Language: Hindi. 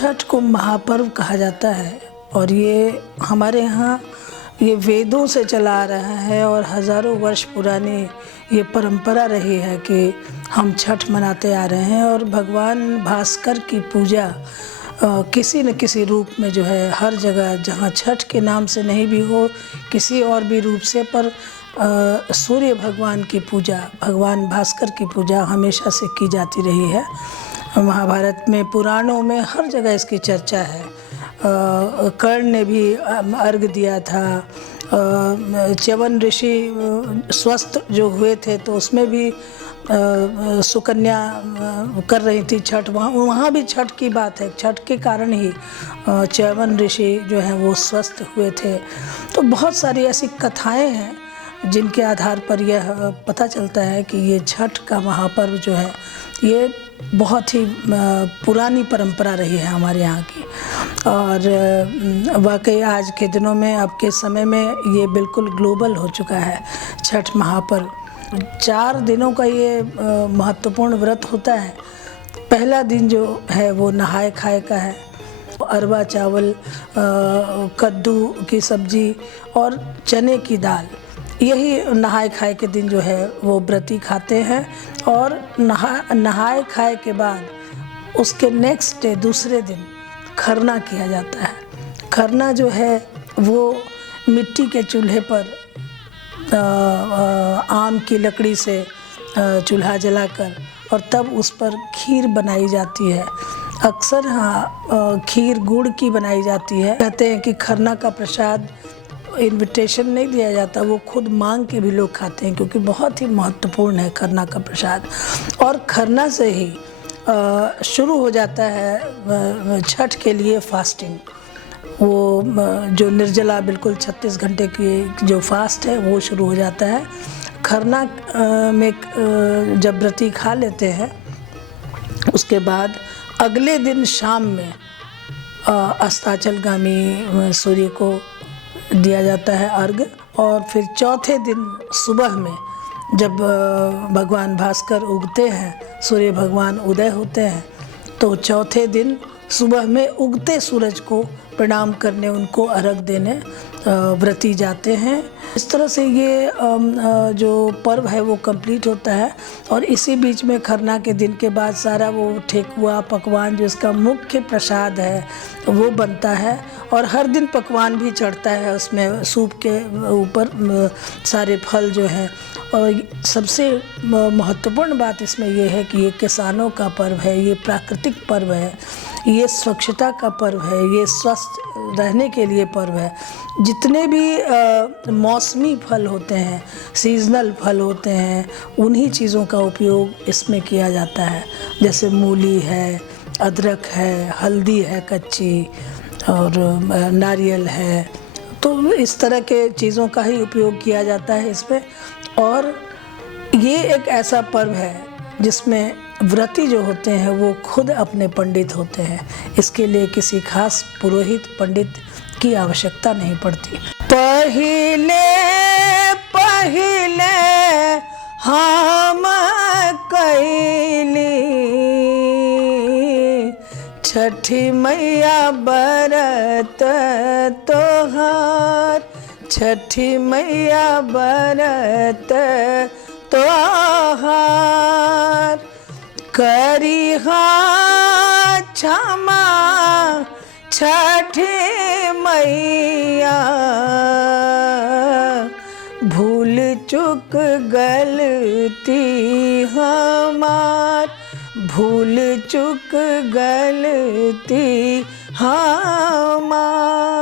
छठ को महापर्व कहा जाता है और ये हमारे यहाँ ये वेदों से चला आ रहा है और हज़ारों वर्ष पुरानी ये परंपरा रही है कि हम छठ मनाते आ रहे हैं। और भगवान भास्कर की पूजा किसी न किसी रूप में जो है हर जगह, जहाँ छठ के नाम से नहीं भी हो, किसी और भी रूप से, पर सूर्य भगवान की पूजा, भगवान भास्कर की पूजा हमेशा से की जाती रही है। महाभारत में, पुराणों में हर जगह इसकी चर्चा है। कर्ण ने भी अर्घ दिया था। च्यवन ऋषि स्वस्थ जो हुए थे तो उसमें भी सुकन्या कर रही थी छठ। वहाँ भी छठ की बात है। छठ के कारण ही च्यवन ऋषि जो हैं वो स्वस्थ हुए थे। तो बहुत सारी ऐसी कथाएं हैं जिनके आधार पर यह पता चलता है कि ये छठ का महापर्व जो है ये बहुत ही पुरानी परंपरा रही है हमारे यहाँ की। और वाकई आज के दिनों में, अब के समय में ये बिल्कुल ग्लोबल हो चुका है छठ महापर्व। 4 दिनों का ये महत्वपूर्ण व्रत होता है। पहला दिन जो है वो नहाए खाए का है। अरवा चावल, कद्दू की सब्जी और चने की दाल, यही नहाए खाए के दिन जो है वो व्रती खाते हैं। और नहाए खाए के बाद उसके नेक्स्ट डे, दूसरे दिन खरना किया जाता है। खरना जो है वो मिट्टी के चूल्हे पर आम की लकड़ी से चूल्हा जलाकर और तब उस पर खीर बनाई जाती है। अक्सर खीर गुड़ की बनाई जाती है। कहते हैं कि खरना का प्रसाद इनविटेशन नहीं दिया जाता, वो खुद मांग के भी लोग खाते हैं, क्योंकि बहुत ही महत्वपूर्ण है खरना का प्रसाद। और खरना से ही शुरू हो जाता है छठ के लिए फास्टिंग। वो जो निर्जला, बिल्कुल 36 घंटे की जो फास्ट है वो शुरू हो जाता है। खरना में जब व्रती खा लेते हैं उसके बाद अगले दिन शाम में अस्ताचलगामी सूर्य को दिया जाता है अर्घ। और फिर चौथे दिन सुबह में जब भगवान भास्कर उगते हैं, सूर्य भगवान उदय होते हैं, तो चौथे दिन सुबह में उगते सूरज को प्रणाम करने, उनको अर्घ देने व्रती जाते हैं। इस तरह से ये जो पर्व है वो कंप्लीट होता है। और इसी बीच में खरना के दिन के बाद सारा वो ठेकुआ पकवान, जो इसका मुख्य प्रसाद है, वो बनता है। और हर दिन पकवान भी चढ़ता है, उसमें सूप के ऊपर सारे फल जो हैं। और सबसे महत्वपूर्ण बात इसमें ये है कि ये किसानों का पर्व है, ये प्राकृतिक पर्व है, ये स्वच्छता का पर्व है, ये स्वस्थ रहने के लिए पर्व है। जितने भी मौसमी फल होते हैं, सीजनल फल होते हैं, उन्हीं चीज़ों का उपयोग इसमें किया जाता है। जैसे मूली है, अदरक है, हल्दी है कच्ची, और नारियल है। तो इस तरह के चीज़ों का ही उपयोग किया जाता है इसमें। और ये एक ऐसा पर्व है जिसमें व्रती जो होते हैं वो खुद अपने पंडित होते हैं। इसके लिए किसी खास पुरोहित पंडित की आवश्यकता नहीं पड़ती। पहिले पहिले हम कैली छठी मैया बरत तोहार, छठी मैया बरत तोहार। करिहा क्षमा छठी मैया, भूल चूक गलती हमार, भूल चूक गलती हमार।